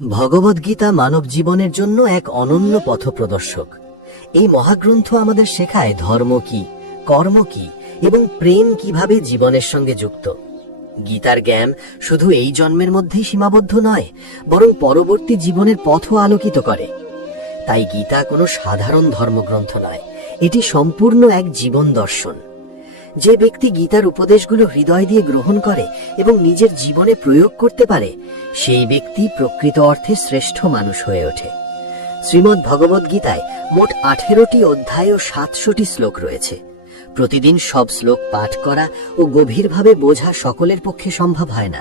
ভগবদ্গীতা মানব জীবনের জন্য এক অনন্য পথপ্রদর্শক। এই মহাগ্রন্থ আমাদের শেখায় ধর্ম কি, কর্ম কি এবং প্রেম কিভাবে জীবনের সঙ্গে যুক্ত। গীতার জ্ঞান শুধু এই জন্মের মধ্যেই সীমাবদ্ধ নয়, বরং পরবর্তী জীবনের পথও আলোকিত করে। তাই গীতা কোনো সাধারণ ধর্মগ্রন্থ নয়, এটি সম্পূর্ণ এক জীবন দর্শন। যে ব্যক্তি গীতার উপদেশগুলো হৃদয় দিয়ে গ্রহণ করে এবং নিজের জীবনে প্রয়োগ করতে পারে, সেই ব্যক্তি প্রকৃত অর্থে শ্রেষ্ঠ মানুষ হয়ে ওঠে। শ্রীমদ্ ভগবদ্ গীতায় মোট 18টি অধ্যায় ও 700টি শ্লোক রয়েছে। প্রতিদিন সব শ্লোক পাঠ করা ও গভীরভাবে বোঝা সকলের পক্ষে সম্ভব হয় না।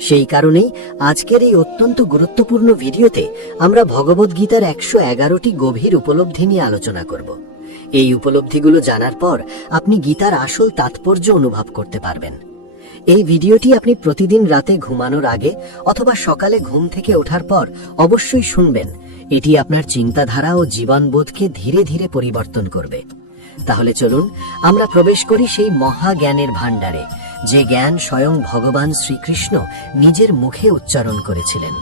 সেই কারণেই আজকের এই অত্যন্ত গুরুত্বপূর্ণ ভিডিওতে আমরা ভগবদ্ গীতার 111টি গভীর উপলব্ধি নিয়ে আলোচনা করব। এই উপলব্ধিগুলো জানার পর আপনি গীতার আসল তাৎপর্য অনুভব করতে পারবেন। এই ভিডিওটি আপনি প্রতিদিন রাতে ঘুমানোর আগে অথবা সকালে ঘুম থেকে ওঠার পর অবশ্যই শুনবেন। এটি আপনার চিন্তাধারা ও জীবনবোধকে ধীরে ধীরে পরিবর্তন করবে। তাহলে চলুন আমরা প্রবেশ করি সেই মহাজ্ঞানের ভাণ্ডারে, যে জ্ঞান স্বয়ং ভগবান শ্রীকৃষ্ণ নিজের মুখে উচ্চারণ করেছিলেন।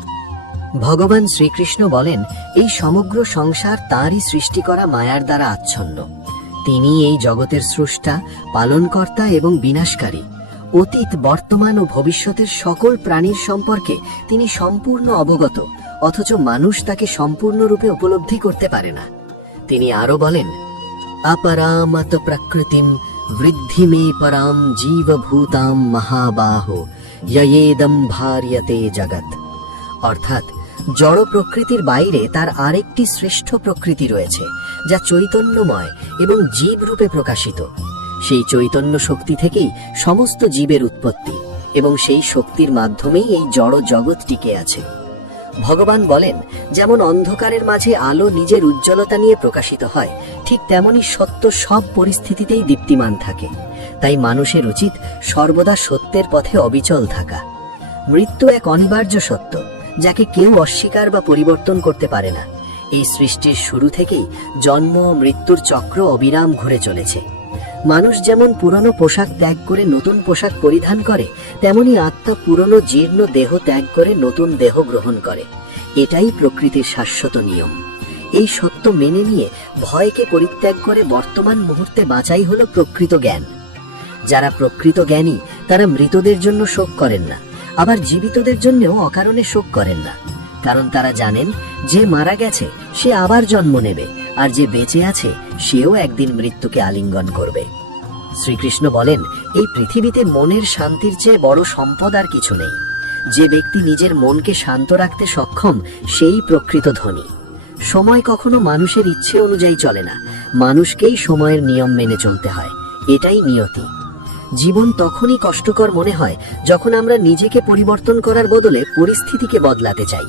ভগবান শ্রীকৃষ্ণ বলেন, এই সমগ্র সংসার তাঁরই সৃষ্টি করা মায়ার দ্বারা আচ্ছন্ন। তিনি এই জগতের স্রষ্টা, পালনকর্তা এবং বিনাশকারী। অতীত, বর্তমান ও ভবিষ্যতের সকল প্রাণীর সম্পর্কে তিনি সম্পূর্ণ অবগত, অথচ মানুষ তাকে সম্পূর্ণরূপে উপলব্ধি করতে পারে না। তিনি আরো বলেন, अपरामत प्रकृतिम वृद्धि में पराम जीवभूताम महाबाहो ययेदम भार्यते जगत। অর্থাৎ জড় প্রকৃতির বাইরে তার আরেকটি শ্রেষ্ঠ প্রকৃতি রয়েছে, যা চৈতন্যময় এবং জীব রূপে প্রকাশিত। সেই চৈতন্য শক্তি থেকেই সমস্ত জীবের উৎপত্তি এবং সেই শক্তির মাধ্যমেই এই জড় জগৎ টিকে আছে। ভগবান বলেন, যেমন অন্ধকারের মাঝে আলো নিজের উজ্জ্বলতা নিয়ে প্রকাশিত হয়, ঠিক তেমনি সত্য সব পরিস্থিতিতেই দীপ্তিমান থাকে। তাই মানুষের উচিত সর্বদা সত্যের পথে অবিচল থাকা। মৃত্যু এক অনিবার্য সত্য, যাকে কেউ অস্বীকার বা পরিবর্তন করতে পারে না। এই সৃষ্টির শুরু থেকেই জন্ম ও মৃত্যুর চক্র অবিরাম ঘুরে চলেছে। মানুষ যেমন পুরনো পোশাক ত্যাগ করে নতুন পোশাক পরিধান করে, তেমনি আত্মা পুরনো জীর্ণ দেহ ত্যাগ করে নতুন দেহ গ্রহণ করে। এটাই প্রকৃতির শাশ্বত নিয়ম। এই সত্য মেনে নিয়ে ভয়কে পরিত্যাগ করে বর্তমান মুহূর্তে বাঁচাই হলো প্রকৃত জ্ঞান। যারা প্রকৃত জ্ঞানী তারা মৃতদের জন্য শোক করেন না, আবার জীবিতদের জন্যও অকারণে শোক করেন না। কারণ তারা জানেন, যে মারা গেছে সে আবার জন্ম নেবে, আর যে বেঁচে আছে সেও একদিন মৃত্যুকে আলিঙ্গন করবে। শ্রীকৃষ্ণ বলেন, এই পৃথিবীতে মনের শান্তির চেয়ে বড় সম্পদ আর কিছু নেই। যে ব্যক্তি নিজের মনকে শান্ত রাখতে সক্ষম, সেই প্রকৃত ধনী। সময় কখনো মানুষের ইচ্ছে অনুযায়ী চলে না, মানুষকেই সময়ের নিয়ম মেনে চলতে হয়। এটাই নিয়তি। জীবন তখনই কষ্টকর মনে হয় যখন আমরা নিজেকে পরিবর্তন করার বদলে পরিস্থিতিকে বদলাতে চাই।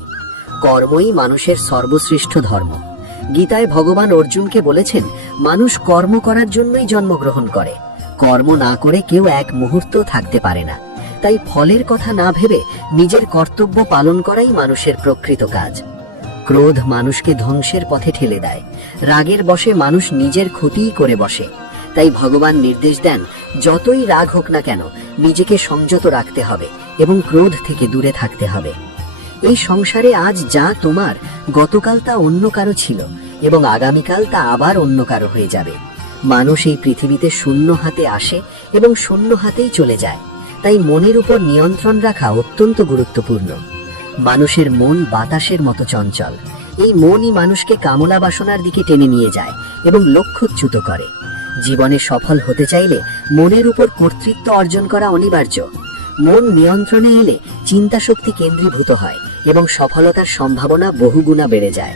কর্মই মানুষের সর্বশ্রেষ্ঠ ধর্ম। গীতায় ভগবান অর্জুনকে বলেছেন, মানুষ কর্ম করার জন্যই জন্মগ্রহণ করে। কর্ম না করে কেউ এক মুহূর্ত থাকতে পারে না। তাই ফলের কথা না ভেবে নিজের কর্তব্য পালন করাই মানুষের প্রকৃত কাজ। ক্রোধ মানুষকে ধ্বংসের পথে ঠেলে দেয়। রাগের বশে মানুষ নিজের ক্ষতিই করে বসে। তাই ভগবান নির্দেশ দেন, যতই রাগ হোক না কেন নিজেকে সংযত রাখতে হবে এবং ক্রোধ থেকে দূরে থাকতে হবে। এই সংসারে আজ যা তোমার, গতকাল তা অন্য কারো ছিল এবং আগামীকাল তা আবার অন্য কারো হয়ে যাবে। মানুষ এই পৃথিবীতে শূন্য হাতে আসে এবং শূন্য হাতেই চলে যায়। তাই মনের উপর নিয়ন্ত্রণ রাখা অত্যন্ত গুরুত্বপূর্ণ। মানুষের মন বাতাসের মতো চঞ্চল। এই মনই মানুষকে কামনা বাসনার দিকে টেনে নিয়ে যায় এবং লক্ষ্যচ্যুত করে। জীবনে সফল হতে চাইলে মনের উপর কর্তৃত্ব অর্জন করা অনিবার্য। মন নিয়ন্ত্রণে এলে চিন্তা শক্তি কেন্দ্রীভূত হয় এবং সফলতার সম্ভাবনা বহুগুণা বেড়ে যায়।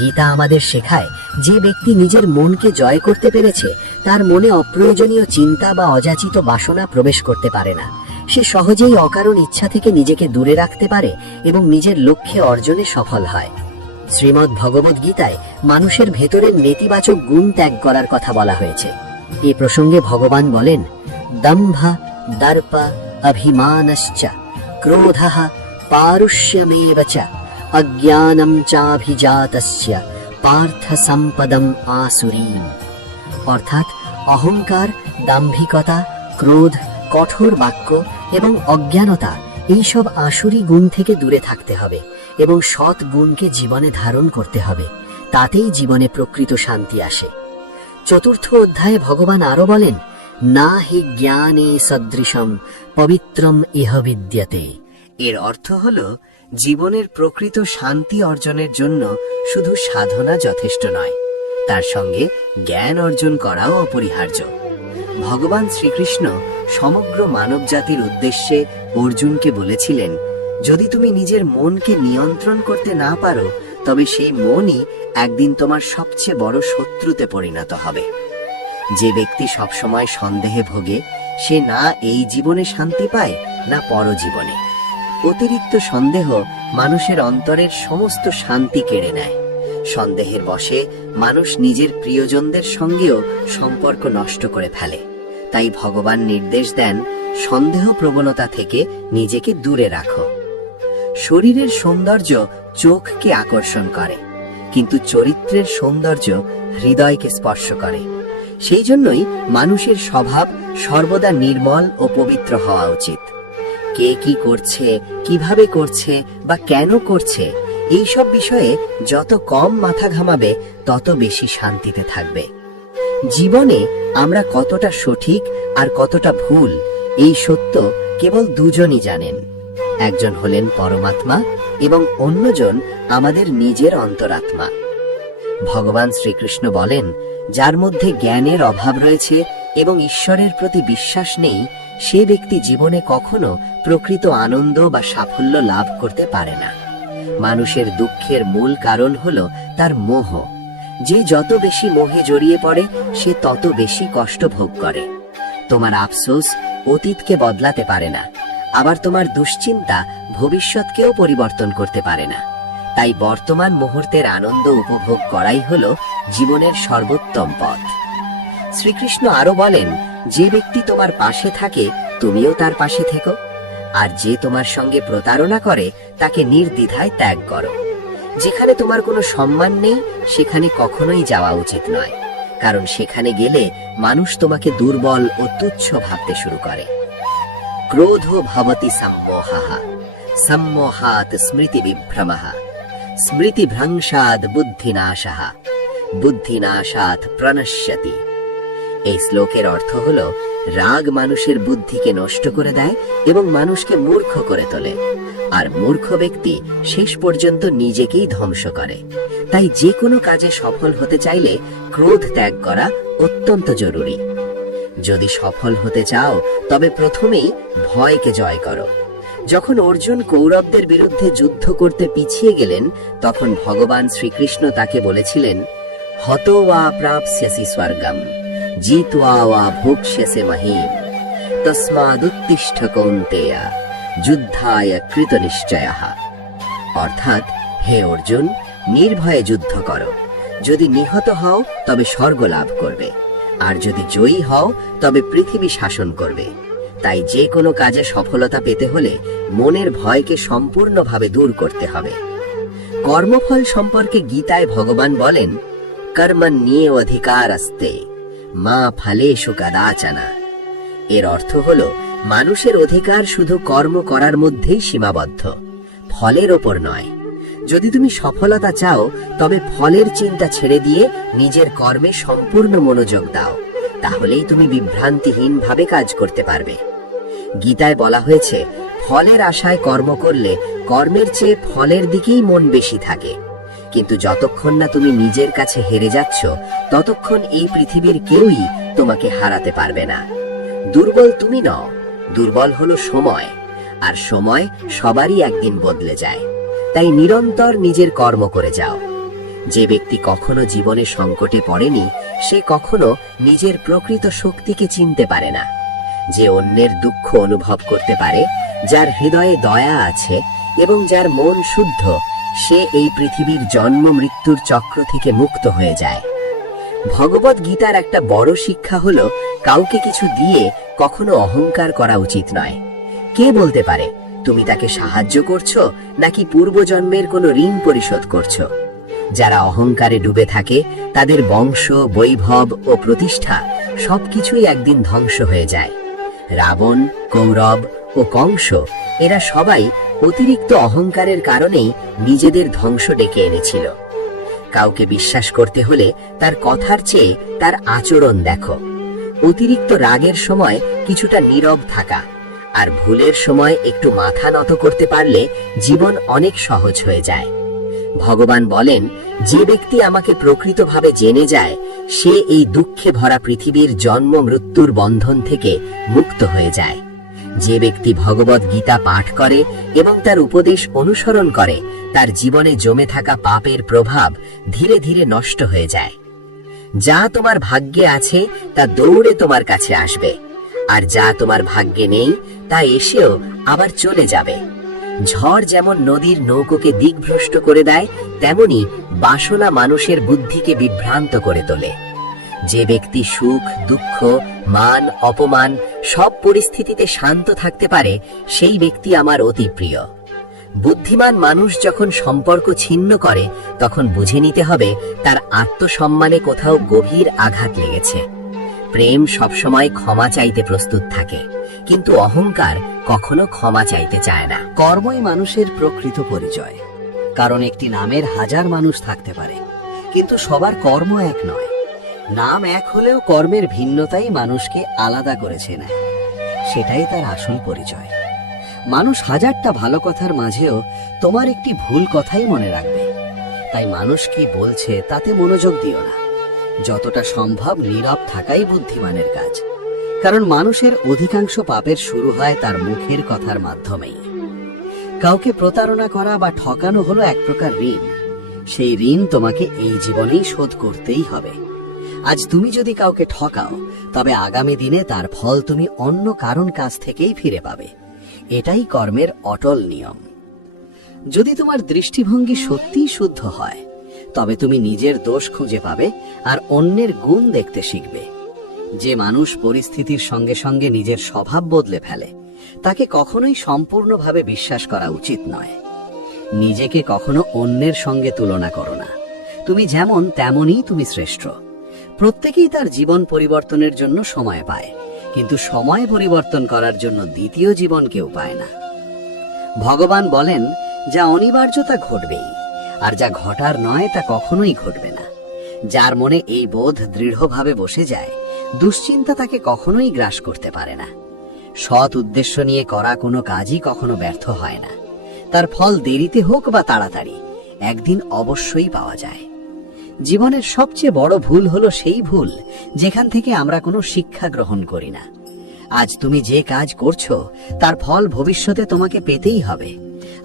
গীতা আমাদের শেখায়, যে ব্যক্তি নিজের মনকে জয় করতে পেরেছে, তার মনে অপ্রয়োজনীয় চিন্তা বা অযাচিত বাসনা প্রবেশ করতে পারে না। সে সহজেই অকারণ ইচ্ছা থেকে নিজেকে দূরে রাখতে পারে এবং নিজের লক্ষ্যে অর্জনে সফল হয়। শ্রীমদ্ ভগবদ্ গীতায় মানুষের ভেতরের নেতিবাচক গুণ ত্যাগ করার কথা বলা হয়েছে। এ প্রসঙ্গে ভগবান বলেন, দম্ভা দর্পা অভিমানশ্চ ক্রোধঃ পারুষ্যমেব চ অজ্ঞানম চাভিজাতস্য পার্থ সম্পদম আসুরীম। অর্থাৎ অহংকার, দাম্ভিকতা, ক্রোধ, কঠোর বাক্য এবং অজ্ঞানতা, এইসব আসুরি গুণ থেকে দূরে থাকতে হবে। এবং সৎ গুণকে জীবনে ধারণ করতে হবে, তাতেই জীবনে প্রকৃত শান্তি আসে। 4th অধ্যায়ে ভগবান আরো বলেন, না হি জ্ঞানে সদৃশম পবিত্রম ইহ বিদ্যতে। এর অর্থ হলো, জীবনের প্রকৃত শান্তি অর্জনের জন্য শুধু সাধনা যথেষ্ট নয়, তার সঙ্গে জ্ঞান অর্জন করাও অপরিহার্য। ভগবান শ্রীকৃষ্ণ সমগ্র মানব জাতির উদ্দেশ্যে অর্জুনকে বলেছিলেন, যদি তুমি নিজের মনকে নিয়ন্ত্রণ করতে না পারো, তবে সেই মনই একদিন তোমার সবচেয়ে বড় শত্রুতে পরিণত হবে। যে ব্যক্তি সবসময় সন্দেহে ভোগে, সে না এই জীবনে শান্তি পায়, না পরজীবনে। অতিরিক্ত সন্দেহ মানুষের অন্তরের সমস্ত শান্তি কেড়ে নেয়। সন্দেহের বশে মানুষ নিজের প্রিয়জনদের সঙ্গেও সম্পর্ক নষ্ট করে ফেলে। তাই ভগবান নির্দেশ দেন, সন্দেহ প্রবণতা থেকে নিজেকে দূরে রাখো। শরীরের সৌন্দর্য চোখকে আকর্ষণ করে, কিন্তু চরিত্রের সৌন্দর্য হৃদয়কে স্পর্শ করে। সেই জন্যই মানুষের স্বভাব সর্বদা নির্মল ও পবিত্র হওয়া উচিত। কে কি করছে, কিভাবে করছে বা কেন করছে, এইসব বিষয়ে যত কম মাথা ঘামাবে, তত বেশি শান্তিতে থাকবে। জীবনে আমরা কতটা সঠিক আর কতটা ভুল, এই সত্য কেবল দুজনই জানেন। একজন হলেন পরমাত্মা এবং অন্যজন আমাদের নিজের অন্তরাত্মা। ভগবান শ্রীকৃষ্ণ বলেন, যার মধ্যে জ্ঞানের অভাব রয়েছে এবং ঈশ্বরের প্রতি বিশ্বাস নেই, সে ব্যক্তি জীবনে কখনো প্রকৃত আনন্দ বা সাফল্য লাভ করতে পারে না। মানুষের দুঃখের মূল কারণ হলো তার মোহ। যে যত বেশি মোহে জড়িয়ে পড়ে, সে তত বেশি কষ্ট ভোগ করে। তোমার আফসোস অতীতকে বদলাতে পারে না, আবার তোমার দুশ্চিন্তা ভবিষ্যৎকেও পরিবর্তন করতে পারে না। তাই বর্তমান মুহূর্তের আনন্দ উপভোগ করাই হলো জীবনের সর্বোত্তম পথ। শ্রীকৃষ্ণ আরো বলেন, যে ব্যক্তি তোমার পাশে থাকে, তুমিও তার পাশে থেকো, আর যে তোমার সঙ্গে প্রতারণা করে, তাকে নির্দ্বিধায় ত্যাগ করো। যেখানে তোমার কোনো সম্মান নেই, সেখানে কখনোই যাওয়া উচিত নয়, কারণ সেখানে গেলে মানুষ তোমাকে দুর্বল ও তুচ্ছ ভাবতে শুরু করে। ক্রোধ ভবতি সম্মোহঃ, সম্মোহাৎ স্মৃতি বিভ্রমঃ, স্মৃতি ভ্রংশাৎ বুদ্ধিনাশঃ, বুদ্ধিনাশাৎ প্রণশ্যতি। এই শ্লোকের অর্থ হলো, রাগ মানুষের বুদ্ধিকে নষ্ট করে দেয় এবং মানুষকে মূর্খ করে তোলে, আর মূর্খ ব্যক্তি শেষ পর্যন্ত নিজেকেই ধ্বংস করে। তাই যে কোনো কাজে সফল হতে চাইলে ক্রোধ ত্যাগ করা অত্যন্ত জরুরি। যদি সফল হতে চাও, তবে প্রথমেই ভয়কে জয় করো। যখন অর্জুন কৌরবদের বিরুদ্ধে যুদ্ধ করতে পিছিয়ে গেলেন, তখন ভগবান শ্রীকৃষ্ণ তাকে বলেছিলেন, হতো ওয়া প্রাপ্স্যসি স্বর্গম, জিত্বা ওয়া ভোক্ষ্যসে মহীম, তস্মাদুত্তিষ্ঠ কৌন্তেয়, যুদ্ধায় কৃতনিশ্চয়ঃ। অর্থাৎ, হে অর্জুন, নির্ভয়ে যুদ্ধ করো। যদি নিহত হও, তবে স্বর্গ লাভ করবে, আর যদি জয়ী হও, তবে পৃথিবী শাসন করবে। তাই যে কোনো কাজে সফলতা পেতে হলে মনের ভয়কে সম্পূর্ণভাবে দূর করতে হবে। কর্মফল সম্পর্কে গীতায় ভগবান বলেন, কর্মণ্যেব অধিকারস্তে মা ফলেষু কদাচনা। এর অর্থ হলো, মানুষের অধিকার শুধু কর্ম করার মধ্যেই সীমাবদ্ধ, ফলের ওপর নয়। যদি তুমি সফলতা চাও, তবে ফলের চিন্তা ছেড়ে দিয়ে নিজের কর্মে সম্পূর্ণ মনোযোগ দাও, তাহলেই তুমি বিভ্রান্তিহীনভাবে কাজ করতে পারবে। গীতায় বলা হয়েছে, ফলের আশায় কর্ম করলে কর্মের চেয়ে ফলের দিকেই মন বেশি থাকে। কিন্তু যতক্ষণ না তুমি নিজের কাছে হেরে যাচ্ছ, ততক্ষণ এই পৃথিবীর কেউই তোমাকে হারাতে পারবে না। দুর্বল তুমি নও, দুর্বল হলো সময়, আর সময় সবারই একদিন বদলে যায়। তাই নিরন্তর নিজের কর্ম করে যাও। যে ব্যক্তি কখনো জীবনে সংকটে পড়েনি, সে কখনো নিজের প্রকৃত শক্তিকে চিনতে পারে না। যে অন্যের দুঃখ অনুভব করতে পারে, যার হৃদয়ে দয়া আছে এবং যার মন শুদ্ধ, সে এই পৃথিবীর জন্ম মৃত্যুর চক্র থেকে মুক্ত হয়ে যায়। ভগবত গীতার একটা বড় শিক্ষা হলো, কাউকে কিছু দিয়ে কখনো অহংকার করা উচিত নয়। কে বলতে পারে তুমি তাকে সাহায্য করছো নাকি পূর্বজন্মের কোনো ঋণ পরিশোধ করছো? যারা অহংকারে ডুবে থাকে, তাদের বংশ, বৈভব ও প্রতিষ্ঠা সবকিছুই একদিন ধ্বংস হয়ে যায়। রাবণ, কৌরব ও কংস, এরা সবাই অতিরিক্ত অহংকারের কারণেই নিজেদের ধ্বংস ডেকে এনেছিল। কাউকে বিশ্বাস করতে হলে তার কথার চেয়ে তার আচরণ দেখো। অতিরিক্ত রাগের সময় কিছুটা নীরব থাকা আর ভুলের সময় একটু মাথা নত করতে পারলে জীবন অনেক সহজ হয়ে যায়। ভগবান বলেন, যে ব্যক্তি আমাকে প্রকৃতভাবে জেনে যায় সে এই দুঃখে ভরা পৃথিবীর জন্ম মৃত্যুর বন্ধন থেকে মুক্ত হয়ে যায়। যে ব্যক্তি ভগবত গীতা পাঠ করে এবং তার উপদেশ অনুসরণ করে তার জীবনে জমে থাকা পাপের প্রভাব ধীরে ধীরে নষ্ট হয়ে যায়। যা তোমার ভাগ্যে আছে তা দৌড়ে তোমার কাছে আসবে, আর যা তোমার ভাগ্যে নেই তা এসেও আবার চলে যাবে। ঝড় যেমন নদীর নৌকোকে দিকভ্রষ্ট করে দেয়, তেমনি বাসনা মানুষের বুদ্ধিকে বিভ্রান্ত করে তোলে। যে ব্যক্তি সুখ, দুঃখ, মান, অপমান সব পরিস্থিতিতে শান্ত থাকতে পারে সেই ব্যক্তি আমার অতি প্রিয়। বুদ্ধিমান মানুষ যখন সম্পর্ক ছিন্ন করে তখন বুঝে নিতে হবে তার আত্মসম্মানে কোথাও গভীর আঘাত লেগেছে। প্রেম সবসময় ক্ষমা চাইতে প্রস্তুত থাকে, কিন্তু অহংকার কখনো ক্ষমা চাইতে চায় না। কর্মই মানুষের প্রকৃত পরিচয়, কারণ একটি নামের হাজার মানুষ থাকতে পারে, কিন্তু সবার কর্ম এক নয়। নাম এক হলেও কর্মের ভিন্নতাই মানুষকে আলাদা করেছে না, সেটাই তার আসল পরিচয়। মানুষ হাজারটা ভালো কথার মাঝেও তোমার একটি ভুল কথাই মনে রাখবে। তাই মানুষ কি বলছে তাতে মনোযোগ দিও না। যতটা সম্ভব নীরব থাকাই বুদ্ধিমানের কাজ, কারণ মানুষের অধিকাংশ পাপের শুরু হয় তার মুখের কথার মাধ্যমেই। কাউকে প্রতারণা করা বা ঠকানো হলো এক প্রকার ঋণ। সেই ঋণ তোমাকে এই জীবনেই শোধ করতেই হবে। আজ তুমি যদি কাউকে ঠকাও, তবে আগামী দিনে তার ফল তুমি অন্য কারণ কাছ থেকেই ফিরে পাবে। এটাই কর্মের অটল নিয়ম। যদি তোমার দৃষ্টিভঙ্গি সত্যিই শুদ্ধ হয়, তবে তুমি নিজের দোষ খুঁজে পাবে আর অন্যের গুণ দেখতে শিখবে। যে মানুষ পরিস্থিতির সঙ্গে সঙ্গে নিজের স্বভাব বদলে ফেলে তাকে কখনোই সম্পূর্ণভাবে বিশ্বাস করা উচিত নয়। নিজেকে কখনো অন্যের সঙ্গে তুলনা করো না। তুমি যেমন তেমনই তুমি শ্রেষ্ঠ। প্রত্যেকেই তার জীবন পরিবর্তনের জন্য সময় পায়, কিন্তু সময় পরিবর্তন করার জন্য দ্বিতীয় জীবন কেউ পায় না। ভগবান বলেন, যা অনিবার্য তা ঘটবেই, আর যা ঘটার নয় তা কখনোই ঘটবে না। যার মনে এই বোধ দৃঢ়ভাবে বসে যায়, দুশ্চিন্তা তাকে কখনোই গ্রাস করতে পারে না। সৎ উদ্দেশ্য নিয়ে করা কোনো কাজই কখনো ব্যর্থ হয় না। তার ফল দেরিতে হোক বা তাড়াতাড়ি, একদিন অবশ্যই পাওয়া যায়। জীবনের সবচেয়ে বড় ভুল হলো সেই ভুল যেখান থেকে আমরা কোনো শিক্ষা গ্রহণ করি না। আজ তুমি যে কাজ করছো তার ফল ভবিষ্যতে তোমাকে পেতেই হবে,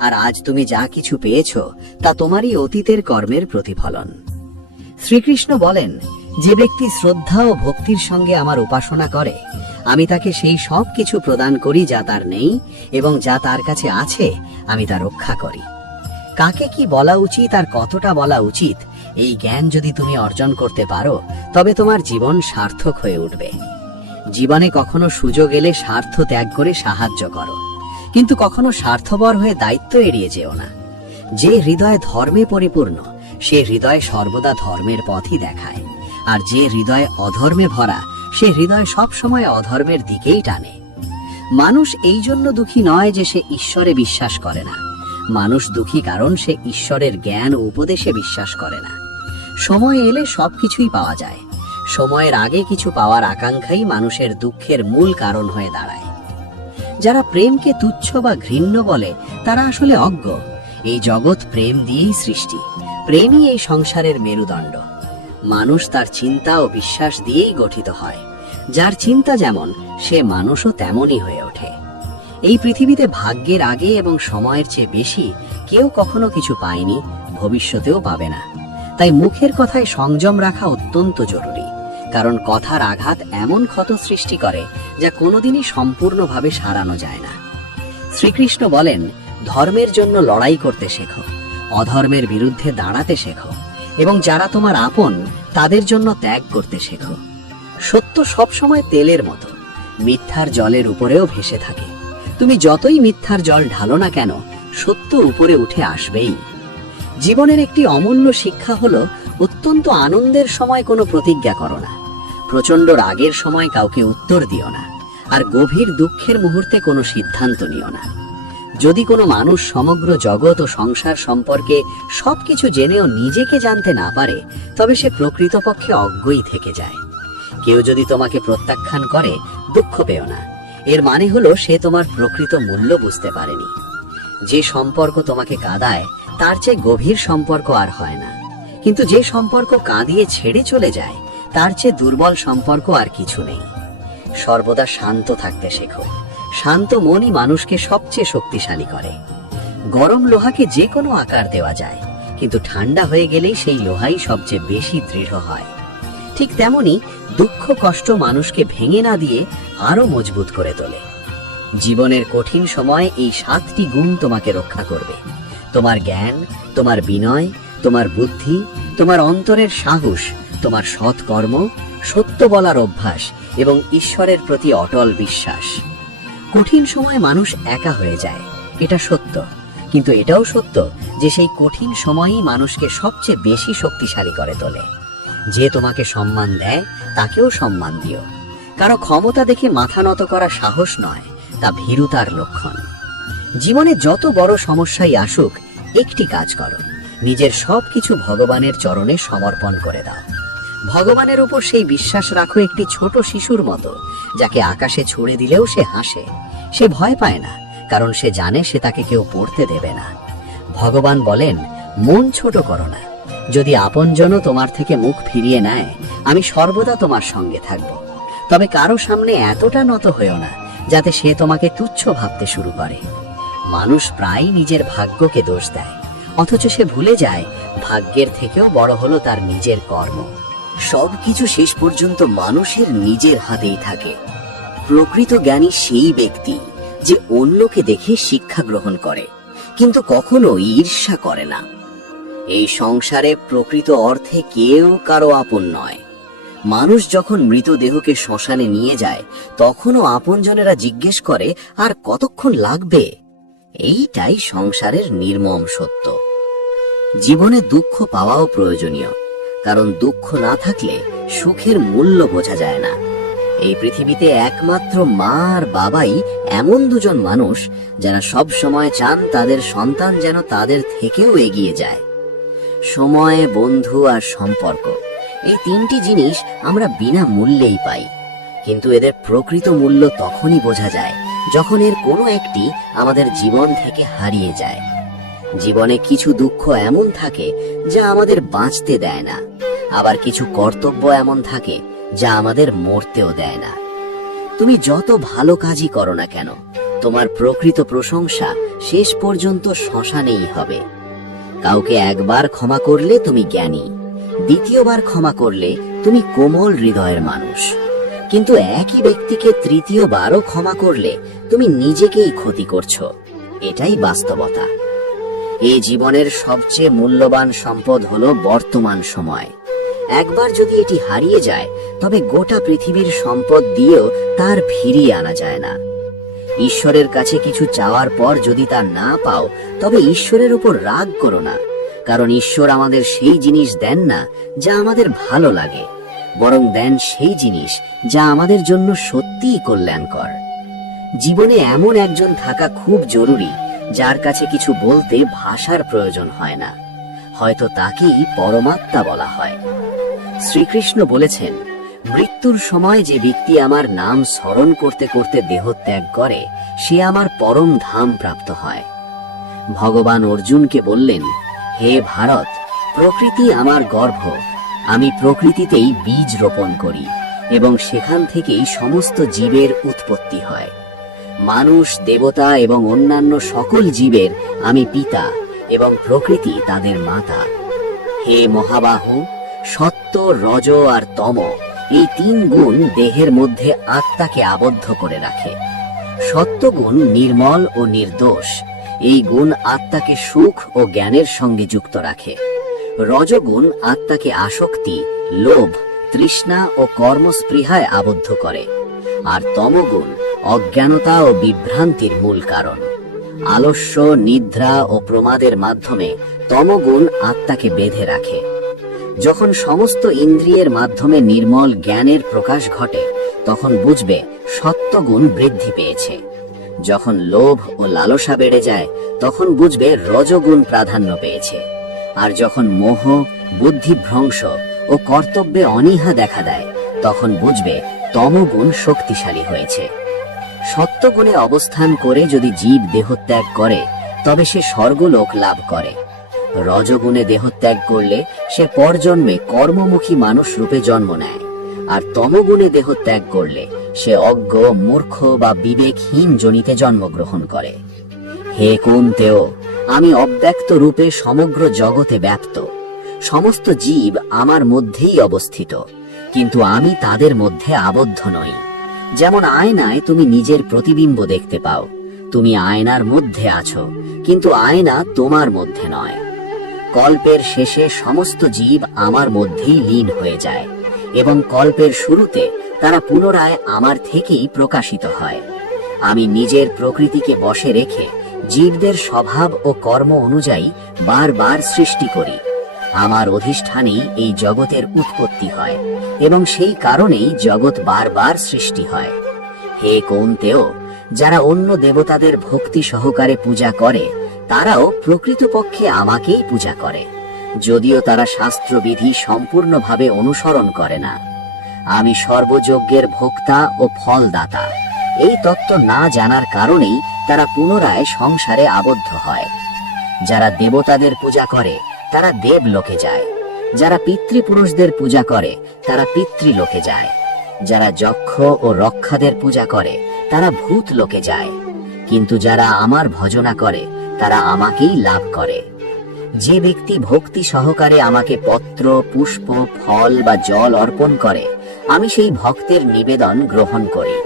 আর আজ তুমি যা কিছু পেয়েছো তা তোমারই অতীতের কর্মের প্রতিফলন। শ্রীকৃষ্ণ বলেন, যে ব্যক্তি শ্রদ্ধা ও ভক্তির সঙ্গে আমার উপাসনা করে, আমি তাকে সেই সব কিছু প্রদান করি যা তার নেই, এবং যা তার কাছে আছে আমি তা রক্ষা করি। কাকে কি বলা উচিত আর কতটা বলা উচিত, এই জ্ঞান যদি তুমি অর্জন করতে পারো, তবে তোমার জীবন সার্থক হয়ে উঠবে। জীবনে কখনো সুযোগ এলে স্বার্থ ত্যাগ করে সাহায্য করো, কিন্তু কখনো স্বার্থপর হয়ে দায়িত্ব এড়িয়ে যেও না। যে হৃদয় ধর্মে পরিপূর্ণ, সে হৃদয় সর্বদা ধর্মের পথই দেখায়, আর যে হৃদয় অধর্মে ভরা, সে হৃদয় সবসময় অধর্মের দিকেই টানে। মানুষ এই জন্য দুঃখী নয় যে সে ঈশ্বরে বিশ্বাস করে না। মানুষ দুঃখী কারণ সে ঈশ্বরের জ্ঞান ও উপদেশে বিশ্বাস করে না। সময় এলে সবকিছুই পাওয়া যায়, সময়ের আগে কিছু পাওয়ার আকাঙ্ক্ষাই মানুষের দুঃখের মূল কারণ হয়ে দাঁড়ায়। যারা প্রেমকে তুচ্ছ বা ঘৃণ্য বলে তারা আসলে অজ্ঞ। এই জগৎ প্রেম দিয়েই সৃষ্টি, প্রেমই এই সংসারের মেরুদণ্ড। মানুষ তার চিন্তা ও বিশ্বাস দিয়েই গঠিত হয়। যার চিন্তা যেমন, সে মানুষও তেমনই হয়ে ওঠে। এই পৃথিবীতে ভাগ্যের আগে এবং সময়ের চেয়ে বেশি কেউ কখনো কিছু পায়নি, ভবিষ্যতেও পাবে না। তাই মুখের কথায় সংযম রাখা অত্যন্ত জরুরি, কারণ কথার আঘাত এমন ক্ষত সৃষ্টি করে যা কোনোদিনই সম্পূর্ণভাবে সারানো যায় না। শ্রীকৃষ্ণ বলেন, ধর্মের জন্য লড়াই করতে শেখো, অধর্মের বিরুদ্ধে দাঁড়াতে শেখো, এবং যারা তোমার আপন তাদের জন্য ত্যাগ করতে শেখো। সত্য সবসময় তেলের মতো, মিথ্যার জলের উপরেও ভেসে থাকে। তুমি যতই মিথ্যার জল ঢালো না কেন, সত্য উপরে উঠে আসবেই। জীবনের একটি অমূল্য শিক্ষা হলো, অত্যন্ত আনন্দের সময় কোনো প্রতিজ্ঞা করো না, প্রচন্ড রাগের সময় কাউকে উত্তর দিও না, আর গভীর দুঃখের মুহূর্তে কোনো সিদ্ধান্ত নিও না। যদি কোনো মানুষ সমগ্র জগৎ ও সংসার সম্পর্কে সবকিছু জেনেও নিজেকে জানতে না পারে, তবে সে প্রকৃতপক্ষে অজ্ঞই থেকে যায়। কেউ যদি তোমাকে প্রত্যাখ্যান করে, দুঃখ পেও না। এর মানে হলো সে তোমার প্রকৃত মূল্য বুঝতে পারেনি। যে সম্পর্ক তোমাকে কাঁদায়, তার চেয়ে গভীর সম্পর্ক আর হয় না। কিন্তু যে সম্পর্ক কাঁদিয়ে ছেড়ে চলে যায়, তার চেয়ে দুর্বল সম্পর্ক আর কিছু নেই। সর্বদা শান্ত থাকতে শেখো। শান্ত মনই মানুষকে সবচেয়ে শক্তিশালী করে। গরম লোহাকে যে কোনো আকার দেওয়া যায়, কিন্তু ঠান্ডা হয়ে গেলেই সেই লোহাই সবচেয়ে বেশি দৃঢ় হয়। ঠিক তেমনি দুঃখ কষ্ট মানুষকে ভেঙে না দিয়ে আরো মজবুত করে তোলে। জীবনের কঠিন সময় এই 7টি গুণ তোমাকে রক্ষা করবে: তোমার জ্ঞান, তোমার বিনয়, তোমার বুদ্ধি, তোমার অন্তরের সাহস, তোমার সৎকর্ম, সত্য বলার অভ্যাস এবং ঈশ্বরের প্রতি অটল বিশ্বাস। কঠিন সময়ে মানুষ একা হয়ে যায়, এটা সত্য। কিন্তু এটাও সত্য যে সেই কঠিন সময়ই মানুষকে সবচেয়ে বেশি শক্তিশালী করে তোলে। যে তোমাকে সম্মান দেয়, তাকেও সম্মান দিও। কারো ক্ষমতা দেখে মাথা নত করা সাহস নয়, তা ভীরুতার লক্ষণ। জীবনে যত বড় সমস্যাই আসুক, একটি কাজ করো: নিজের সবকিছু ভগবানের চরণে সমর্পণ করে দাও। ভগবানের উপর সেই বিশ্বাস রাখো একটি ছোট শিশুর মতো, যাকে আকাশে ছুড়ে দিলেও সে হাসে। সে ভয় পায় না, কারণ সে জানে সে তাকে কেউ পড়তে দেবে না। ভগবান বলেন, মন ছোট করো না। যদি আপনজনও তোমার থেকে মুখ ফিরিয়ে নেয়, আমি সর্বদা তোমার সঙ্গে থাকব। তবে কারো সামনে এতটা নত হয়েও না যাতে সে তোমাকে তুচ্ছ ভাবতে শুরু করে। মানুষ প্রায় নিজের ভাগ্যকে দোষ দেয়, অথচ সে ভুলে যায় ভাগ্যের থেকেও বড় হলো তার নিজের কর্ম। সবকিছু শেষ পর্যন্ত মানুষের নিজের হাতেই থাকে। প্রকৃত জ্ঞানী সেই ব্যক্তি যে অন্যকে দেখে শিক্ষা গ্রহণ করে, কিন্তু কখনো ঈর্ষা করে না। এই সংসারে প্রকৃত অর্থে কেউ কারো আপন নয়। মানুষ যখন মৃতদেহকে শ্মশানে নিয়ে যায়, তখনও আপনজনেরা জিজ্ঞেস করে, আর কতক্ষণ লাগবে? এইটাই সংসারের নির্মম সত্য। জীবনে দুঃখ পাওয়াও প্রয়োজনীয়, কারণ দুঃখ না থাকলে সুখের মূল্য বোঝা যায় না। এই পৃথিবীতে একমাত্র মা আর বাবাই এমন দুজন মানুষ যারা সব সময় চান তাদের সন্তান যেন তাদের থেকেও এগিয়ে যায়। সময়, বন্ধু আর সম্পর্ক, এই 3টি জিনিস আমরা বিনা মূল্যেই পাই, কিন্তু এদের প্রকৃত মূল্য তখনই বোঝা যায় যখন এর কোনো একটি আমাদের জীবন থেকে হারিয়ে যায়। জীবনে কিছু দুঃখ এমন থাকে যা আমাদের বাঁচতে দেয় না, আবার কিছু কর্তব্য এমন থাকে যা আমাদের মরতেও দেয় না। তুমি যত ভালো কাজই করো না কেন, তোমার প্রকৃত প্রশংসা শেষ পর্যন্ত শ্মশানেই হবে। কাউকে একবার ক্ষমা করলে তুমি জ্ঞানী, দ্বিতীয়বার ক্ষমা করলে তুমি কোমল হৃদয়ের মানুষ, কিন্তু একই ব্যক্তিকে তৃতীয়বারও ক্ষমা করলে তুমি নিজেকেই ক্ষতি করছো। এটাই বাস্তবতা। এই জীবনের সবচেয়ে মূল্যবান সম্পদ হলো বর্তমান সময়। একবার যদি এটি হারিয়ে যায়, তবে গোটা পৃথিবীর সম্পদ দিয়েও তার ফিরিয়ে আনা যায় না। ঈশ্বরের কাছে কিছু চাওয়ার পর যদি তা না পাও, তবে ঈশ্বরের উপর রাগ করো না, কারণ ঈশ্বর আমাদের সেই জিনিস দেন না যা আমাদের ভালো লাগে, বরং দেন সেই জিনিস যা আমাদের জন্য সত্যিই কল্যাণকর। জীবনে এমন একজন থাকা খুব জরুরি, যার কাছে কিছু বলতে ভাষার প্রয়োজন হয় না। হয়তো তাকেই পরমাত্মা বলা হয়। শ্রীকৃষ্ণ বলেছেন, মৃত্যুর সময় যে ব্যক্তি আমার নাম স্মরণ করতে করতে দেহত্যাগ করে, সে আমার পরম ধাম প্রাপ্ত হয়। ভগবান অর্জুনকে বললেন, হে ভারত, প্রকৃতি আমার গর্ভ। আমি প্রকৃতিতেই বীজ রোপণ করি এবং সেখান থেকেই সমস্ত জীবের উৎপত্তি হয়। মানুষ, দেবতা এবং অন্যান্য সকল জীবের আমি পিতা এবং প্রকৃতি তাদের মাতা। হে মহাবাহু, সত্য, রজ আর তম, এই 3 গুণ দেহের মধ্যে আত্মাকে আবদ্ধ করে রাখে। সত্যগুণ নির্মল ও নির্দোষ, এই গুণ আত্মাকে সুখ ও জ্ঞানের সঙ্গে যুক্ত রাখে। রজগুণ আত্মাকে আসক্তি, লোভ, তৃষ্ণা ও কর্মস্পৃহায় আবদ্ধ করে। আর তমগুণ অজ্ঞানতা ও বিভ্রান্তির মূল কারণ। আলস্য, নিদ্রা ও প্রমাদের মাধ্যমে তমগুণ আত্মাকে বেঁধে রাখে। যখন সমস্ত ইন্দ্রিয়ের মাধ্যমে নির্মল জ্ঞানের প্রকাশ ঘটে, তখন বুঝবে সত্যগুণ বৃদ্ধি পেয়েছে। যখন লোভ ও লালসা বেড়ে যায় তখন বুঝবে রজগুণ প্রাধান্য পেয়েছে। আর যখন মোহ, বুদ্ধিভ্রংশ ও কর্তব্যে অনীহা দেখা দেয় তখন বুঝবে তমগুণ শক্তিশালী হয়েছে। সত্যগুণে অবস্থান করে যদি জীব দেহত্যাগ করে তবে সে স্বর্গলোক লাভ করে। রজগুণে দেহত্যাগ করলে সে পরজন্মে কর্মমুখী মানুষ রূপে জন্ম নেয়। আর তমগুণে দেহত্যাগ করলে সে অজ্ঞ, মূর্খ বা বিবেকহীন জনিতে জন্মগ্রহণ করে। হে কুন্তেয়, আমি অব্যক্ত রূপে সমগ্র জগতে ব্যাপ্ত। সমস্ত জীব আমার মধ্যেই অবস্থিত, কিন্তু আমি তাদের মধ্যে আবদ্ধ নই। যেমন আয়নায় তুমি নিজের প্রতিবিম্ব দেখতে পাও, তুমি আয়নার মধ্যে আছো, কিন্তু আয়না তোমার মধ্যে নয়। কল্পের শেষে সমস্ত জীব আমার মধ্যেই লীন হয়ে যায় এবং কল্পের শুরুতে তারা পুনরায় আমার থেকেই প্রকাশিত হয়। আমি নিজের প্রকৃতিকে বশে রেখে জীবদের স্বভাব ও কর্ম অনুযায়ী বারবার সৃষ্টি করি। আমার অধিষ্ঠানেই এই জগতের উৎপত্তি হয় এবং সেই কারণেই জগৎ বারবার সৃষ্টি হয়। হে কৌন্তেয়, যারা অন্য দেবতাদের ভক্তি সহকারে পূজা করে তারাও প্রকৃতপক্ষে আমাকেই পূজা করে, যদিও তারা শাস্ত্রবিধি সম্পূর্ণভাবে অনুসরণ করে না। আমি সর্বযজ্ঞের ভোক্তা ও ফলদাতা। এই তত্ত্ব না জানার কারণেই তারা পুনরায় সংসারে আবদ্ধ হয়। যারা দেবতাদের পূজা করে তারা দেবলোকে যায়, যারা পিতৃপুরুষদের পূজা করে তারা পিতৃলোকে যায়, যারা যক্ষ ও রক্ষাদের পূজা করে তারা ভূত লোকে যায়, কিন্তু যারা আমার ভজনা করে তারা আমাকেই লাভ করে। যে ব্যক্তি ভক্তি সহকারে আমাকে পত্র, পুষ্প, ফল বা জল অর্পণ করে আমি সেই ভক্তের নিবেদন গ্রহণ করি।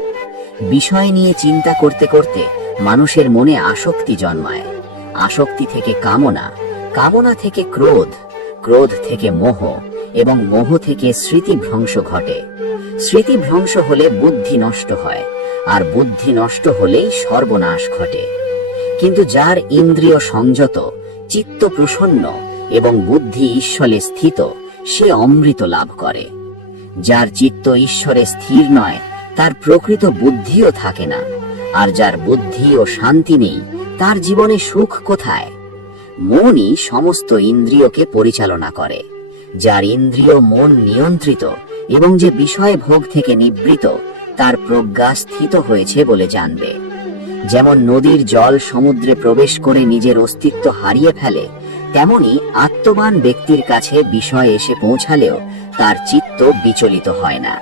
বিষয় নিয়ে চিন্তা করতে করতে মানুষের মনে আসক্তি জন্মায়। আসক্তি থেকে কামনা, কামনা থেকে ক্রোধ, ক্রোধ থেকে মোহ এবং মোহ থেকে স্মৃতিভ্রংশ ঘটে। স্মৃতিভ্রংশ হলে বুদ্ধি নষ্ট হয়, আর বুদ্ধি নষ্ট হলেই সর্বনাশ ঘটে। কিন্তু যার ইন্দ্রিয় সংযত, চিত্ত প্রসন্ন এবং বুদ্ধি ঈশ্বরে স্থিত সে অমৃত লাভ করে। যার চিত্ত ঈশ্বরে স্থির নয় তার প্রকৃত বুদ্ধিও থাকে না, আর যার বুদ্ধি ও শান্তি নেই তার জীবনে সুখ কোথায়? মনই সমস্ত ইন্দ্রিয়কে পরিচালনা করে। যার ইন্দ্রিয় মন নিয়ন্ত্রিত এবং যে বিষয় ভোগ থেকে নিবৃত তার প্রজ্ঞা স্থিত হয়েছে বলে জানবে। যেমন নদীর জল সমুদ্রে প্রবেশ করে নিজের অস্তিত্ব হারিয়ে ফেলে, তেমনি আত্মবান ব্যক্তির কাছে বিষয় এসে পৌঁছালেও তার চিত্ত বিচলিত হয় না।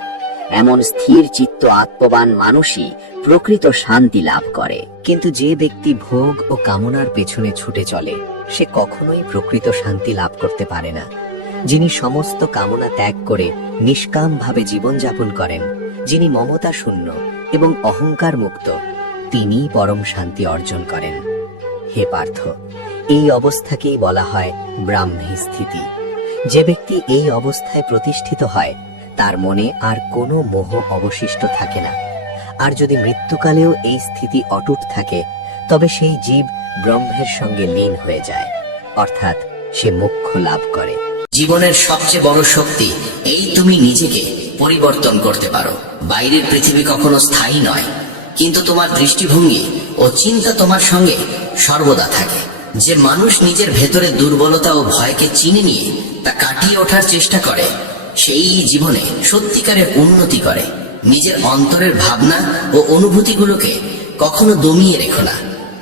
এমন স্থির চিত্ত আত্মবান মানুষই প্রকৃত শান্তি লাভ করে। কিন্তু যে ব্যক্তি ভোগ ও কামনার পেছনে ছুটে চলে সে কখনোই প্রকৃত শান্তি লাভ করতে পারে না। যিনি সমস্ত কামনা ত্যাগ করে নিষ্কামভাবে জীবনযাপন করেন, যিনি মমতা শূন্য এবং অহংকার মুক্ত, তিনিই পরম শান্তি অর্জন করেন। হে পার্থ, এই অবস্থাকেই বলা হয় ব্রাহ্মী স্থিতি। যে ব্যক্তি এই অবস্থায় প্রতিষ্ঠিত হয় তার মনে আর কোনো মোহ অবশিষ্ট থাকে না। আর যদি মৃত্যুকালেও এই স্থিতি অটুট থাকে তবে সেই জীব ব্রহ্মের সঙ্গে লীন হয়ে যায়, অর্থাৎ সে মোক্ষ লাভ করে। জীবনের সবচেয়ে বড় শক্তি এই তুমি নিজেকে পরিবর্তন করতে পারো। বাইরের পৃথিবী কখনো স্থায়ী নয়, কিন্তু তোমার দৃষ্টিভঙ্গি ও চিন্তা তোমার সঙ্গে সর্বদা থাকে। যে মানুষ নিজের ভেতরে দুর্বলতা ও ভয়কে চিনে নিয়ে তা কাটিয়ে ওঠার চেষ্টা করে সেই জীবনে সত্যিকারের উন্নতি করে। নিজের অন্তরের ভাবনা ও অনুভূতিগুলোকে কখনো দমিয়ে রেখো না,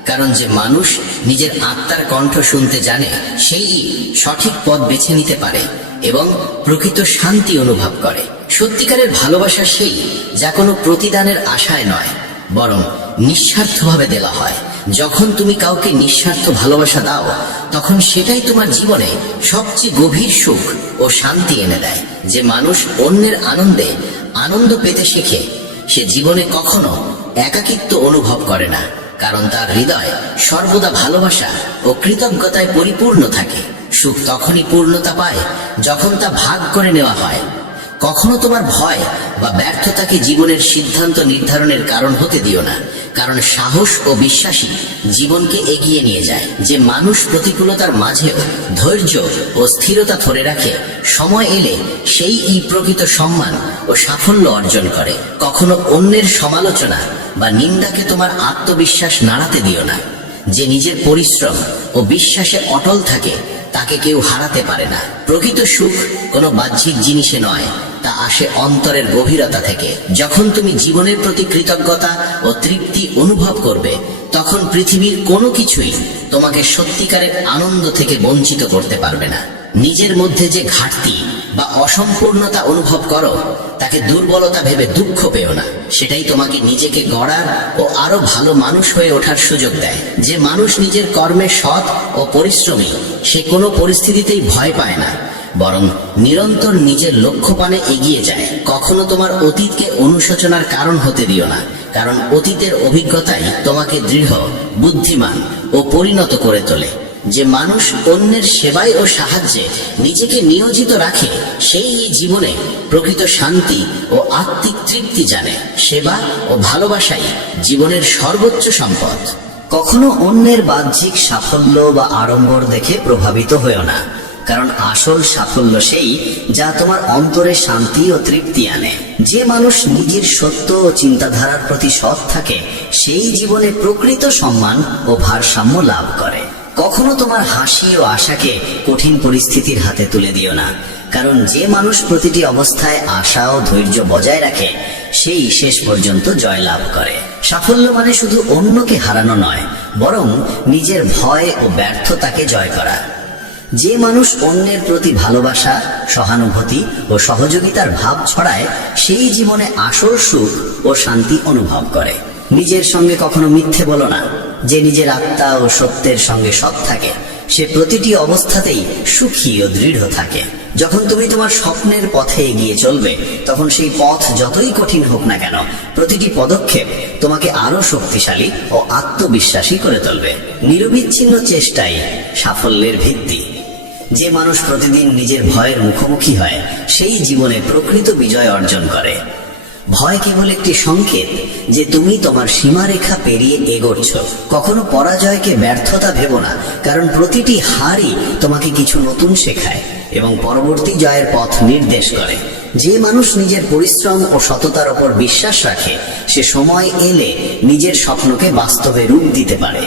কারণ যে মানুষ নিজের আত্মার কণ্ঠ শুনতে জানে সেই সঠিক পথ বেছে নিতে পারে এবং প্রকৃত শান্তি অনুভব করে। সত্যিকারের ভালোবাসা সেই যা কোনো প্রতিদানের আশায় নয়, বরং নিঃস্বার্থভাবে দেওয়া হয়। যখন তুমি কাউকে নিঃস্বার্থ ভালোবাসা দাও তখন সেটাই তোমার জীবনে সবচেয়ে গভীর সুখ ও শান্তি এনে দেয়। যে মানুষ অন্যের আনন্দে আনন্দ পেতে শেখে সে জীবনে কখনো একাকিত্ব অনুভব করে না, কারণ তার হৃদয় সর্বদা ভালোবাসা ও কৃতজ্ঞতায় পরিপূর্ণ থাকে। সুখ তখনই পূর্ণতা পায় যখন তা ভাগ করে নেওয়া হয়। কখনো তোমার ভয় বা ব্যর্থতাকে জীবনের সিদ্ধান্ত নির্ধারণের কারণ হতে দিও না, কারণ সাহস ও বিশ্বাসী জীবনকে এগিয়ে নিয়ে যায়। যে মানুষ প্রতিকূলতার মাঝেও ধৈর্য ও স্থিরতা ধরে রাখে, সময় এলে সেই এই প্রকৃত সম্মান ও সাফল্য অর্জন করে। কখনো অন্যের সমালোচনা বা নিন্দাকে তোমার আত্মবিশ্বাস নাড়াতে দিও না। যে নিজের পরিশ্রম ও বিশ্বাসে অটল থাকে তাকে কেউ হারাতে পারে না। প্রকৃত সুখ কোনো বাহ্যিক জিনিসে নয়, তা আসে অন্তরের গভীরতা থেকে। যখন তুমি জীবনের প্রতি কৃতজ্ঞতা ও তৃপ্তি অনুভব করবে, তখন পৃথিবীর কোনো কিছুই তোমাকে সত্যিকারের আনন্দ থেকে বঞ্চিত করতে পারবে না। নিজের মধ্যে যে ঘাটতি বা অসম্পূর্ণতা অনুভব করো, তাকে দুর্বলতা ভেবে দুঃখ পেও না। সেটাই তোমাকে নিজেকে গড়ার ও আরো ভালো মানুষ হয়ে ওঠার সুযোগ দেয়। যে মানুষ নিজের কর্মে সৎ ও পরিশ্রমী, সে কোনো পরিস্থিতিতেই ভয় পায় না, বরং নিরন্তর নিজের লক্ষ্যপানে এগিয়ে যায়। কখনো তোমার অতীতকে অনুশোচনার কারণ হতে দিও না, কারণ অতীতের অভিজ্ঞতাই তোমাকে দৃঢ়, বুদ্ধিমান ও পরিণত করে তোলে। যে মানুষ অন্যের সেবায় ও সাহায্যে নিজেকে নিয়োজিত রাখে, সেই জীবনে প্রকৃত শান্তি ও আত্মিক তৃপ্তি জানে। সেবা ও ভালোবাসাই জীবনের সর্বোচ্চ সম্পদ। কখনো অন্যের বাহ্যিক সাফল্য বা আড়ম্বর দেখে প্রভাবিত হয়েও না, কারণ আসল সাফল্য সেই যা তোমার অন্তরে শান্তি ও তৃপ্তি আনে। যে মানুষ নিজের সত্য ও চিন্তাধারার প্রতি সৎ থাকে, সেই জীবনে প্রকৃত সম্মান ও ভারসাম্য লাভ করে। কখনো তোমার হাসি ও আশাকে কঠিন পরিস্থিতির হাতে তুলে দিও না, কারণ যে মানুষ প্রতিটি অবস্থায় আশা ও ধৈর্য বজায় রাখে, সেই শেষ পর্যন্ত জয়লাভ করে। সাফল্য মানে শুধু অন্যকে হারানো নয়, বরং নিজের ভয় ও ব্যর্থতাকে জয় করা। যে মানুষ অন্যের প্রতি ভালোবাসা, সহানুভূতি ও সহযোগিতার ভাব ছড়ায়, সেই জীবনে আসল সুখ ও শান্তি অনুভব করে। নিজের সঙ্গে কখনো মিথ্যে বলো না। যে নিজের আত্মা ও সত্যের সঙ্গে সৎ থাকে, সে প্রতিটি অবস্থাতেই সুখী ও দৃঢ় থাকে। যখন তুমি তোমার স্বপ্নের পথে এগিয়ে চলবে, তখন সেই পথ যতই কঠিন হোক না কেন, প্রতিটি পদক্ষেপ তোমাকে আরো শক্তিশালী ও আত্মবিশ্বাসী করে তুলবে। নিরবিচ্ছিন্ন চেষ্টাই সাফল্যের ভিত্তি। যে মানুষ প্রতিদিন নিজের ভয়ের মুখোমুখি হয়, সেই জীবনে প্রকৃত বিজয় অর্জন করে। ভয় কেবল একটি সংকেত যে তুমি তোমার সীমারেখা পেরিয়ে এগোচ্ছ। কখনো পরাজয়কে ব্যর্থতা ভেবো না, কারণ প্রতিটি হারই তোমাকে কিছু নতুন শেখায় এবং পরবর্তী জয়ের পথ নির্দেশ করে। যে মানুষ নিজের পরিশ্রম ও সততার উপর বিশ্বাস রাখে, সে সময় এলে নিজের স্বপ্নকে বাস্তবে রূপ দিতে পারে।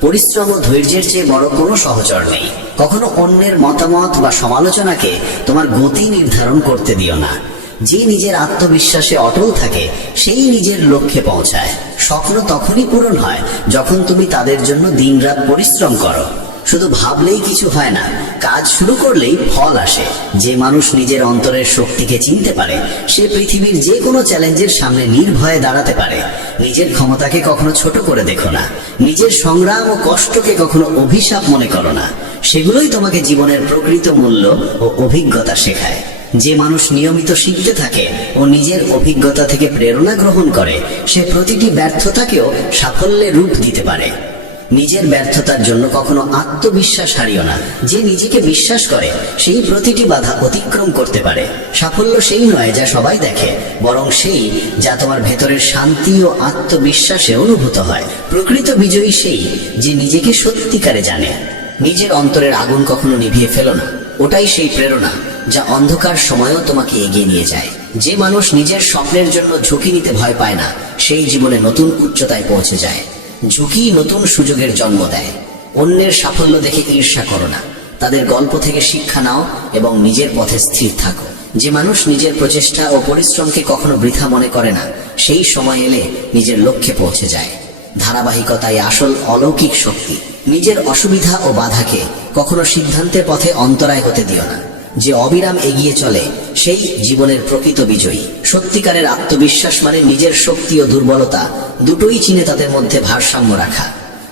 পরিশ্রম ও ধৈর্যের চেয়ে বড় কোনো সহচর নেই। কখনো অন্যের মতামত বা সমালোচনাকে তোমার গতি নির্ধারণ করতে দিও না। যে নিজের আত্মবিশ্বাসে অটল থাকে, সেই নিজের লক্ষ্যে পৌঁছায়। স্বপ্ন তখনই পূরণ হয় যখন তুমি তাদের জন্য দিনরাত পরিশ্রম করো। শুধু ভাবলেই কিছু হয় না, কাজ শুরু করলেই ফল আসে। যে মানুষ নিজের অন্তরের শক্তিকে চিনতে পারে, সে পৃথিবীর যে কোনো চ্যালেঞ্জের সামনে নির্ভয়ে দাঁড়াতে পারে। নিজের ক্ষমতাকে কখনো ছোট করে দেখো না। নিজের সংগ্রাম ও কষ্টকে কখনো অভিশাপ মনে করো না। সেগুলোই তোমাকে জীবনের প্রকৃত মূল্য ও অভিজ্ঞতা শেখায়। যে মানুষ নিয়মিত শিখতে থাকে ও নিজের অভিজ্ঞতা থেকে প্রেরণা গ্রহণ করে, সে প্রতিটি ব্যর্থতাকেও সাফল্যের রূপ দিতে পারে। নিজের ব্যর্থতার জন্য কখনো আত্মবিশ্বাস হারিও না। যে নিজেকে বিশ্বাস করে, সেই প্রতিটি বাধা অতিক্রম করতে পারে। সাফল্য সেই নয় যা সবাই দেখে, বরং সেই যা তোমার ভেতরের শান্তি ও আত্মবিশ্বাসে অনুভূত হয়। প্রকৃত বিজয়ী সেই যে নিজেকে সত্যিকারে জানে। নিজের অন্তরের আগুন কখনো নিভিয়ে ফেলো না। ওটাই সেই প্রেরণা যা অন্ধকার সময়েও তোমাকে এগিয়ে নিয়ে যায়। যে মানুষ নিজের স্বপ্নের জন্য ঝুঁকি নিতে ভয় পায় না, সেই জীবনে নতুন উচ্চতায় পৌঁছে যায়। ঝুঁকি নতুন সুযোগের জন্ম দেয়। অন্যের সাফল্য দেখে ঈর্ষা করো না, তাদের গল্প থেকে শিক্ষা নাও এবং নিজের পথে স্থির থাকো। যে মানুষ নিজের প্রচেষ্টা ও পরিশ্রমকে কখনো বৃথা মনে করে না, সেই সময় এলে নিজের লক্ষ্যে পৌঁছে যায়। ধারাবাহিকতাই আসল অলৌকিক শক্তি। নিজের অসুবিধা ও বাধাকে কখনো সিদ্ধান্তের পথে অন্তরায় হতে দিও না। যে অবিরাম এগিয়ে চলে, সেই জীবনের প্রকৃত বিজয়ী। সত্যিকারের আত্মবিশ্বাস মানে নিজের শক্তি ও দুর্বলতা দুটোই চিনে তাদের মধ্যে ভারসাম্য রাখা।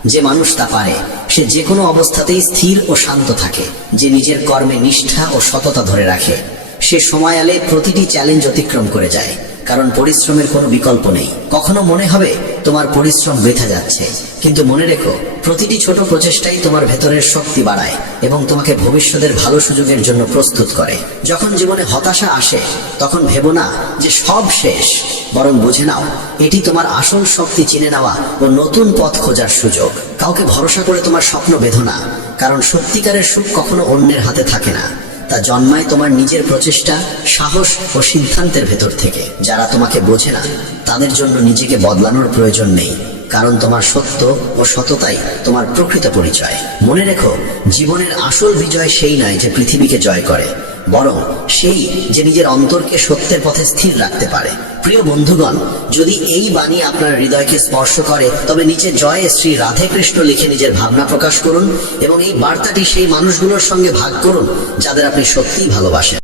যে মানুষ তা পারে, সে যে কোনো অবস্থাতেই স্থির ও শান্ত থাকে। যে নিজের কর্মে নিষ্ঠা ও সততা ধরে রাখে, সে সময় এলে প্রতিটি চ্যালেঞ্জ অতিক্রম করে যায়। কারণ পরিশ্রমের কোনো বিকল্প নেই। কখনো মনে হবে তোমার পরিশ্রম বৃথা যাচ্ছে, কিন্তু মনে রেখো প্রতিটি ছোট প্রচেষ্টাই তোমার ভেতরের শক্তি বাড়ায় এবং তোমাকে ভবিষ্যতের ভালো সুযোগের জন্য প্রস্তুত করে। যখন জীবনে হতাশা আসে তখন ভেবো না যে সব শেষ, বরং বুঝে নাও এটি তোমার আসল শক্তি চিনে নেওয়া ও নতুন পথ খোঁজার সুযোগ। কাউকে ভরসা করে তোমার স্বপ্ন বেঁধো না, কারণ সত্যিকারের সুখ কখনো অন্যের হাতে থাকে না, তা জন্মায় তোমার নিজের প্রচেষ্টা, সাহস ও সিদ্ধান্তের ভেতর থেকে। যারা তোমাকে বোঝে না তাদের জন্য নিজেকে বদলানোর প্রয়োজন নেই, কারণ তোমার সত্য ও সততাই তোমার প্রকৃত পরিচয়। মনে রেখো জীবনের আসল বিজয় সেই নয় যে পৃথিবীকে জয় করে, বরং সেই যে নিজের অন্তরকে সত্যের পথে স্থির রাখতে পারে। প্রিয় বন্ধুগণ, যদি এই বাণী আপনার হৃদয়কে স্পর্শ করে তবে নিচে জয় শ্রী রাধে কৃষ্ণ লিখে নিজের ভাবনা প্রকাশ করুন এবং এই বার্তাটি সেই মানুষগুলোর সঙ্গে ভাগ করুন যাদের আপনি সত্যিই ভালোবাসেন।